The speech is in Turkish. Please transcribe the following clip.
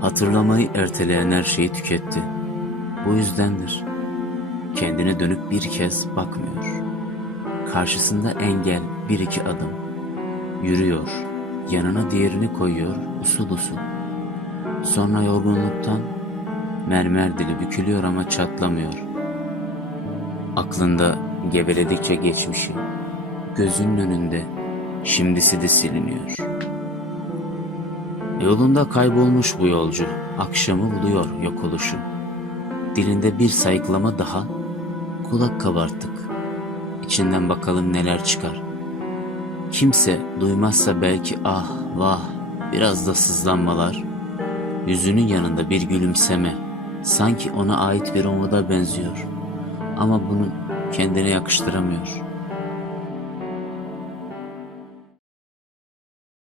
Hatırlamayı erteleyen her şeyi tüketti. Bu yüzdendir. Kendine dönüp bir kez bakmıyor. Karşısında engel bir iki adım. Yürüyor. Yanına diğerini koyuyor usul usul. Sonra yorgunluktan mermer dili bükülüyor ama çatlamıyor. Aklında geveledikçe geçmişi, gözünün önünde şimdisi de siliniyor. Yolunda kaybolmuş bu yolcu, akşamı buluyor yok oluşu. Dilinde bir sayıklama daha, kulak kabarttık. İçinden bakalım neler çıkar. Kimse duymazsa belki ah vah biraz da sızlanmalar. Yüzünün yanında bir gülümseme, sanki ona ait bir umuda benziyor. Ama bunu kendine yakıştıramıyor.